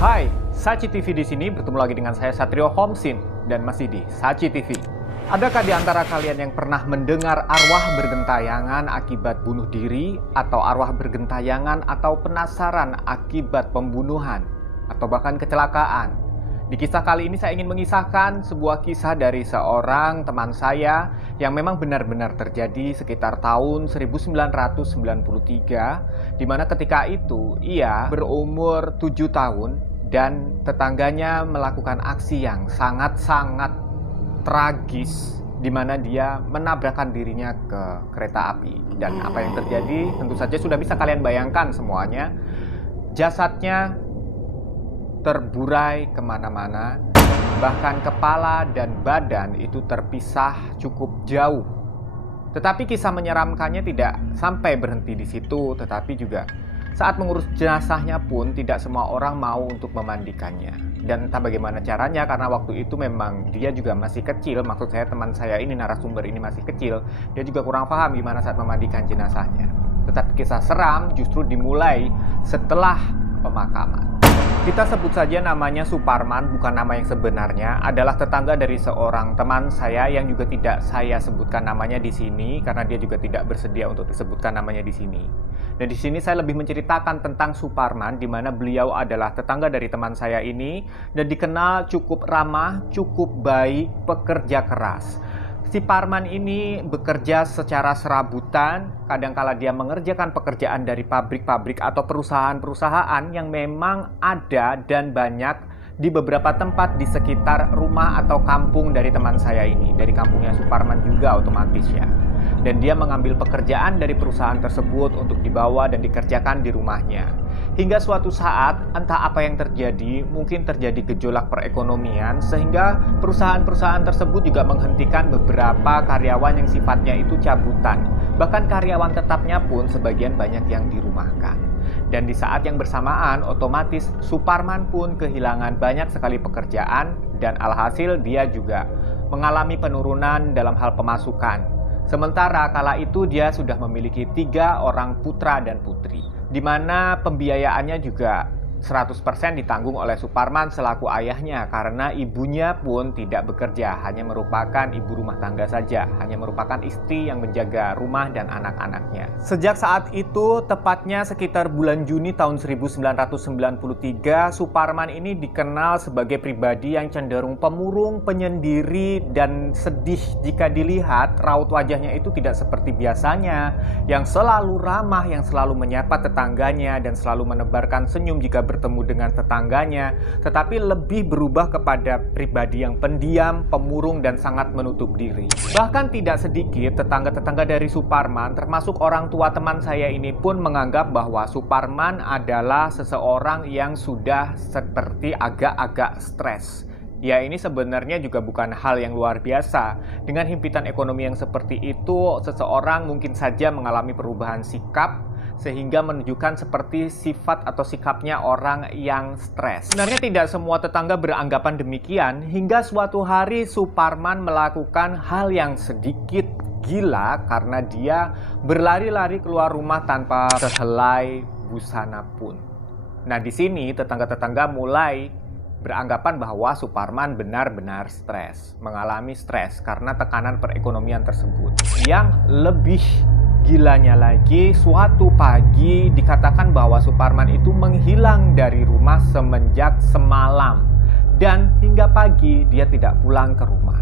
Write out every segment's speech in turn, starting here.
Hai, Saci TV di sini bertemu lagi dengan saya Satrio Homsin dan masih di Saci TV. Adakah di antara kalian yang pernah mendengar arwah bergentayangan akibat bunuh diri atau arwah bergentayangan atau penasaran akibat pembunuhan atau bahkan kecelakaan? Di kisah kali ini saya ingin mengisahkan sebuah kisah dari seorang teman saya yang memang benar-benar terjadi sekitar tahun 1993, di mana ketika itu ia berumur 7 tahun dan tetangganya melakukan aksi yang sangat-sangat tragis, di mana dia menabrakkan dirinya ke kereta api. Dan apa yang terjadi tentu saja sudah bisa kalian bayangkan semuanya. Jasadnya terburai kemana-mana, bahkan kepala dan badan itu terpisah cukup jauh. Tetapi kisah menyeramkannya tidak sampai berhenti di situ, tetapi juga saat mengurus jenazahnya pun tidak semua orang mau untuk memandikannya. Dan entah bagaimana caranya, karena waktu itu memang dia juga masih kecil, maksud saya teman saya ini, narasumber ini masih kecil, dia juga kurang paham gimana saat memandikan jenazahnya. Tetapi kisah seram justru dimulai setelah pemakaman. Kita sebut saja namanya Suparman, bukan nama yang sebenarnya, adalah tetangga dari seorang teman saya yang juga tidak saya sebutkan namanya di sini karena dia juga tidak bersedia untuk disebutkan namanya di sini. Dan di sini saya lebih menceritakan tentang Suparman, di mana beliau adalah tetangga dari teman saya ini dan dikenal cukup ramah, cukup baik, pekerja keras. Si Parman ini bekerja secara serabutan, kadangkala dia mengerjakan pekerjaan dari pabrik-pabrik atau perusahaan-perusahaan yang memang ada dan banyak di beberapa tempat di sekitar rumah atau kampung dari teman saya ini, dari kampungnya Suparman juga otomatis ya. Dan dia mengambil pekerjaan dari perusahaan tersebut untuk dibawa dan dikerjakan di rumahnya. Hingga suatu saat, entah apa yang terjadi, mungkin terjadi gejolak perekonomian, sehingga perusahaan-perusahaan tersebut juga menghentikan beberapa karyawan yang sifatnya itu cabutan. Bahkan karyawan tetapnya pun sebagian banyak yang dirumahkan. Dan di saat yang bersamaan, otomatis Suparman pun kehilangan banyak sekali pekerjaan, dan alhasil dia juga mengalami penurunan dalam hal pemasukan. Sementara kala itu dia sudah memiliki 3 orang putra dan putri, di mana pembiayaannya juga 100% ditanggung oleh Suparman selaku ayahnya, karena ibunya pun tidak bekerja, hanya merupakan ibu rumah tangga saja, hanya merupakan istri yang menjaga rumah dan anak-anaknya. Sejak saat itu, tepatnya sekitar bulan Juni tahun 1993, Suparman ini dikenal sebagai pribadi yang cenderung pemurung, penyendiri, dan sedih. Jika dilihat, raut wajahnya itu tidak seperti biasanya, yang selalu ramah, yang selalu menyapa tetangganya, dan selalu menebarkan senyum jika bertemu dengan tetangganya, tetapi lebih berubah kepada pribadi yang pendiam, pemurung, dan sangat menutup diri. Bahkan tidak sedikit tetangga-tetangga dari Suparman, termasuk orang tua teman saya ini pun menganggap bahwa Suparman adalah seseorang yang sudah seperti agak-agak stres. Ya, ini sebenarnya juga bukan hal yang luar biasa. Dengan himpitan ekonomi yang seperti itu, seseorang mungkin saja mengalami perubahan sikap sehingga menunjukkan seperti sifat atau sikapnya orang yang stres. Sebenarnya tidak semua tetangga beranggapan demikian, hingga suatu hari Suparman melakukan hal yang sedikit gila karena dia berlari-lari keluar rumah tanpa sehelai busana pun. Nah, di sini tetangga-tetangga mulai beranggapan bahwa Suparman benar-benar stres, mengalami stres karena tekanan perekonomian tersebut. Yang lebih gilanya lagi, suatu pagi dikatakan bahwa Suparman itu menghilang dari rumah semenjak semalam, dan hingga pagi dia tidak pulang ke rumah.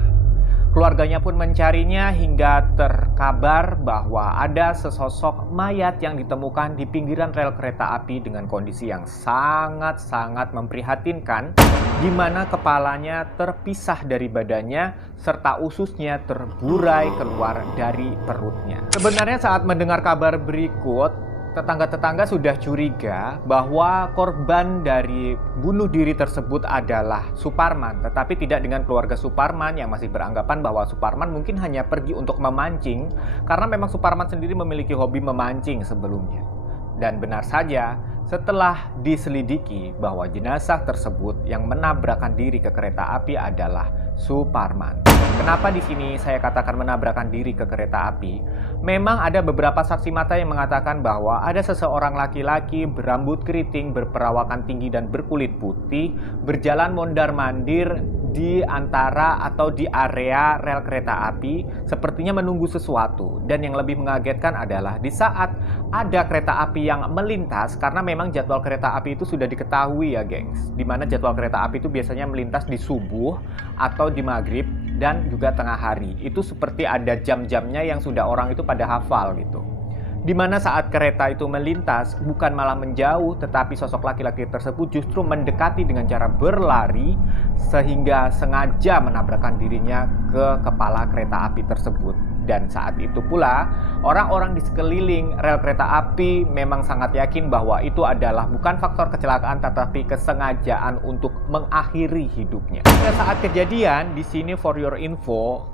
Keluarganya pun mencarinya hingga terkabar bahwa ada sesosok mayat yang ditemukan di pinggiran rel kereta api dengan kondisi yang sangat-sangat memprihatinkan, di mana kepalanya terpisah dari badannya serta ususnya terburai keluar dari perutnya. Sebenarnya saat mendengar kabar berikut, tetangga-tetangga sudah curiga bahwa korban dari bunuh diri tersebut adalah Suparman, tetapi tidak dengan keluarga Suparman yang masih beranggapan bahwa Suparman mungkin hanya pergi untuk memancing, karena memang Suparman sendiri memiliki hobi memancing sebelumnya. Dan benar saja, setelah diselidiki bahwa jenazah tersebut yang menabrakkan diri ke kereta api adalah Suparman. Kenapa di sini saya katakan menabrakkan diri ke kereta api? Memang ada beberapa saksi mata yang mengatakan bahwa ada seseorang laki-laki berambut keriting, berperawakan tinggi dan berkulit putih, berjalan mondar-mandir di antara atau di area rel kereta api, sepertinya menunggu sesuatu. Dan yang lebih mengagetkan adalah di saat ada kereta api yang melintas, karena memang jadwal kereta api itu sudah diketahui ya gengs, dimana jadwal kereta api itu biasanya melintas di subuh atau di maghrib dan juga tengah hari. Itu seperti ada jam-jamnya yang sudah orang itu pada hafal gitu. Dimana saat kereta itu melintas, bukan malah menjauh, tetapi sosok laki-laki tersebut justru mendekati dengan cara berlari, sehingga sengaja menabrakkan dirinya ke kepala kereta api tersebut. Dan saat itu pula, orang-orang di sekeliling rel kereta api memang sangat yakin bahwa itu adalah bukan faktor kecelakaan, tetapi kesengajaan untuk mengakhiri hidupnya. Pada saat kejadian, di sini for your info,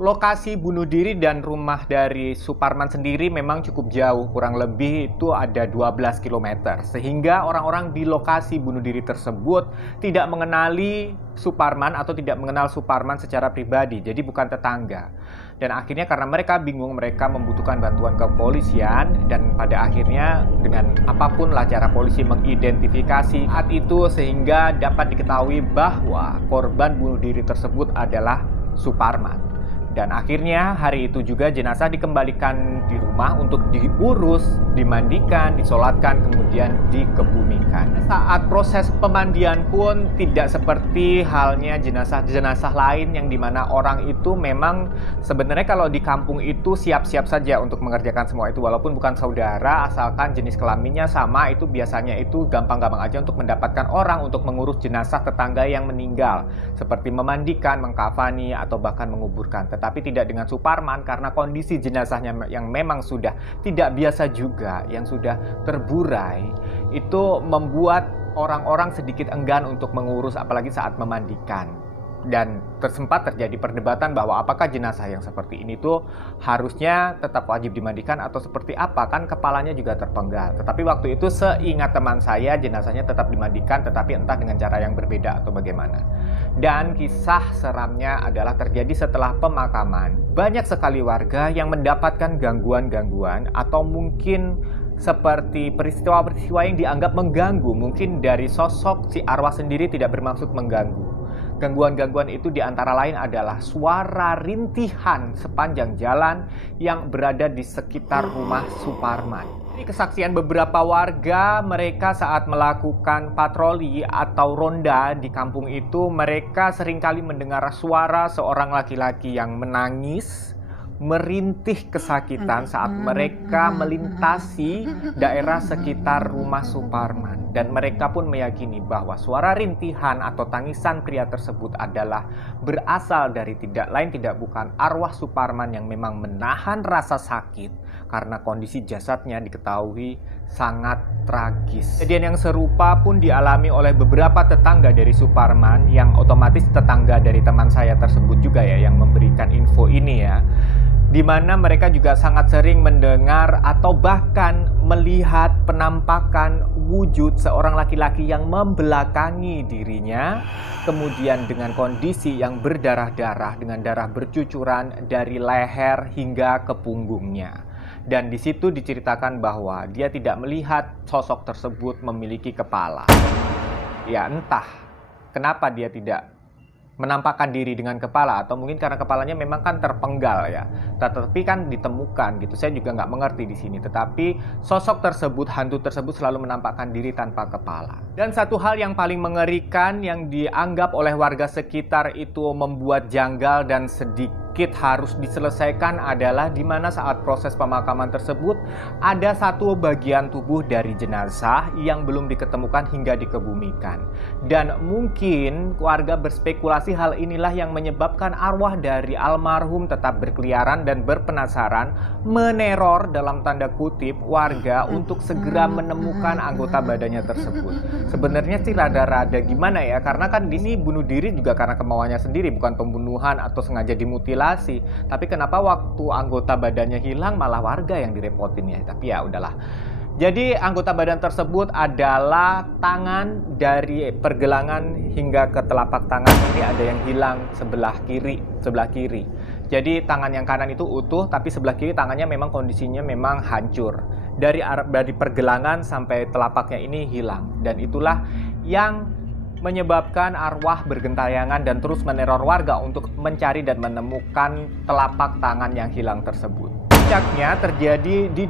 lokasi bunuh diri dan rumah dari Suparman sendiri memang cukup jauh, kurang lebih itu ada 12 km. Sehingga orang-orang di lokasi bunuh diri tersebut tidak mengenali Suparman atau tidak mengenal Suparman secara pribadi, jadi bukan tetangga. Dan akhirnya karena mereka bingung, mereka membutuhkan bantuan kepolisian, dan pada akhirnya dengan apapun lah cara polisi mengidentifikasi saat itu sehingga dapat diketahui bahwa korban bunuh diri tersebut adalah Suparman. Dan akhirnya hari itu juga jenazah dikembalikan di rumah untuk diurus, dimandikan, disolatkan, kemudian dikebumikan. Saat proses pemandian pun tidak seperti halnya jenazah-jenazah lain yang dimana orang itu memang sebenarnya kalau di kampung itu siap-siap saja untuk mengerjakan semua itu. Walaupun bukan saudara, asalkan jenis kelaminnya sama, itu biasanya itu gampang-gampang aja untuk mendapatkan orang untuk mengurus jenazah tetangga yang meninggal. Seperti memandikan, mengkafani, atau bahkan menguburkan. Tetapi tidak dengan Suparman karena kondisi jenazahnya yang memang sudah tidak biasa juga, yang sudah terburai, itu membuat orang-orang sedikit enggan untuk mengurus apalagi saat memandikan. Dan sempat terjadi perdebatan bahwa apakah jenazah yang seperti ini tuh harusnya tetap wajib dimandikan atau seperti apa, kan kepalanya juga terpenggal. Tetapi waktu itu seingat teman saya jenazahnya tetap dimandikan, tetapi entah dengan cara yang berbeda atau bagaimana. Dan kisah seramnya adalah terjadi setelah pemakaman. Banyak sekali warga yang mendapatkan gangguan-gangguan atau mungkin seperti peristiwa-peristiwa yang dianggap mengganggu. Mungkin dari sosok si arwah sendiri tidak bermaksud mengganggu. Gangguan-gangguan itu diantara lain adalah suara rintihan sepanjang jalan yang berada di sekitar rumah Suparman. Ini kesaksian beberapa warga, mereka saat melakukan patroli atau ronda di kampung itu, mereka seringkali mendengar suara seorang laki-laki yang menangis, merintih kesakitan saat mereka melintasi daerah sekitar rumah Suparman. Dan mereka pun meyakini bahwa suara rintihan atau tangisan pria tersebut adalah berasal dari tidak lain tidak bukan arwah Suparman yang memang menahan rasa sakit karena kondisi jasadnya diketahui sangat tragis. Kejadian yang serupa pun dialami oleh beberapa tetangga dari Suparman, yang otomatis tetangga dari teman saya tersebut juga ya yang memberikan info ini ya. Di mana mereka juga sangat sering mendengar atau bahkan melihat penampakan wujud seorang laki-laki yang membelakangi dirinya, kemudian dengan kondisi yang berdarah-darah, dengan darah bercucuran dari leher hingga ke punggungnya. Dan di situ diceritakan bahwa dia tidak melihat sosok tersebut memiliki kepala. Ya entah kenapa dia tidak menampakkan diri dengan kepala, atau mungkin karena kepalanya memang kan terpenggal ya. Tetapi kan ditemukan gitu. Saya juga nggak mengerti di sini. Tetapi sosok tersebut, hantu tersebut selalu menampakkan diri tanpa kepala. Dan satu hal yang paling mengerikan yang dianggap oleh warga sekitar itu membuat janggal dan sedikit harus diselesaikan adalah di mana saat proses pemakaman tersebut ada satu bagian tubuh dari jenazah yang belum diketemukan hingga dikebumikan. Dan mungkin warga berspekulasi hal inilah yang menyebabkan arwah dari almarhum tetap berkeliaran dan berpenasaran, meneror dalam tanda kutip warga untuk segera menemukan anggota badannya tersebut. Sebenarnya sih rada-rada gimana ya, karena kan di sini bunuh diri juga karena kemauannya sendiri, bukan pembunuhan atau sengaja dimutilasi. Tapi kenapa waktu anggota badannya hilang malah warga yang direpotin ya? Tapi ya udahlah. Jadi anggota badan tersebut adalah tangan dari pergelangan hingga ke telapak tangan ini ada yang hilang sebelah kiri. Jadi tangan yang kanan itu utuh, tapi sebelah kiri tangannya memang kondisinya memang hancur. Dari pergelangan sampai telapaknya ini hilang, dan itulah yang menyebabkan arwah bergentayangan dan terus meneror warga untuk mencari dan menemukan telapak tangan yang hilang tersebut. Puncaknya terjadi di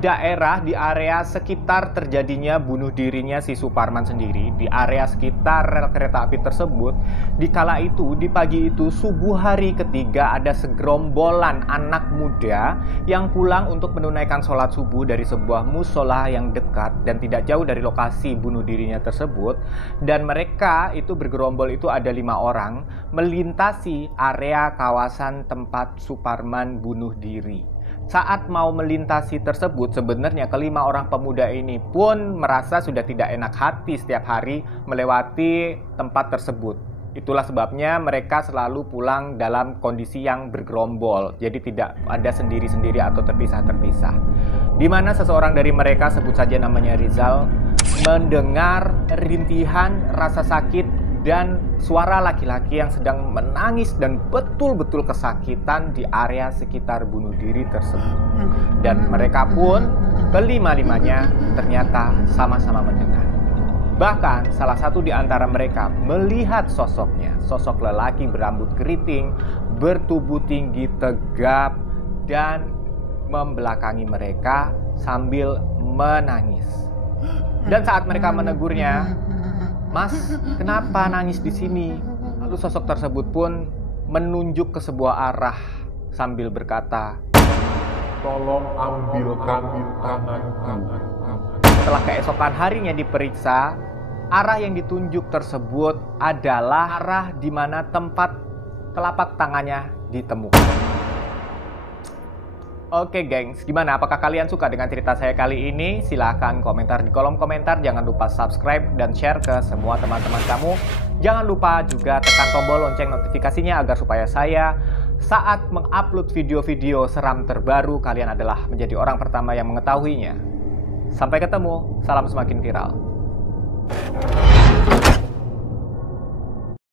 area sekitar terjadinya bunuh dirinya si Suparman sendiri, di area sekitar rel kereta api tersebut. Di kala itu, di pagi itu, subuh hari ketiga, ada segerombolan anak muda yang pulang untuk menunaikan sholat subuh dari sebuah musola yang dekat dan tidak jauh dari lokasi bunuh dirinya tersebut. Dan mereka itu bergerombol, itu ada 5 orang, melintasi area kawasan tempat Suparman bunuh diri. Saat mau melintasi tersebut, sebenarnya kelima orang pemuda ini pun merasa sudah tidak enak hati setiap hari melewati tempat tersebut. Itulah sebabnya mereka selalu pulang dalam kondisi yang bergerombol, jadi tidak ada sendiri-sendiri atau terpisah-terpisah. Di mana seseorang dari mereka, sebut saja namanya Rizal, mendengar rintihan, rasa sakit, dan suara laki-laki yang sedang menangis dan betul-betul kesakitan di area sekitar bunuh diri tersebut. Dan mereka pun kelima-limanya ternyata sama-sama mendengar. Bahkan salah satu di antara mereka melihat sosoknya, sosok lelaki berambut keriting, bertubuh tinggi, tegap, dan membelakangi mereka sambil menangis. Dan saat mereka menegurnya, "Mas, kenapa nangis di sini?" Lalu sosok tersebut pun menunjuk ke sebuah arah sambil berkata, "Tolong ambilkan tanganku." Setelah keesokan harinya diperiksa, arah yang ditunjuk tersebut adalah arah di mana tempat telapak tangannya ditemukan. Oke gengs, gimana? Apakah kalian suka dengan cerita saya kali ini? Silahkan komentar di kolom komentar. Jangan lupa subscribe dan share ke semua teman-teman kamu. Jangan lupa juga tekan tombol lonceng notifikasinya agar supaya saya saat mengupload video-video seram terbaru, kalian adalah menjadi orang pertama yang mengetahuinya. Sampai ketemu, salam semakin viral.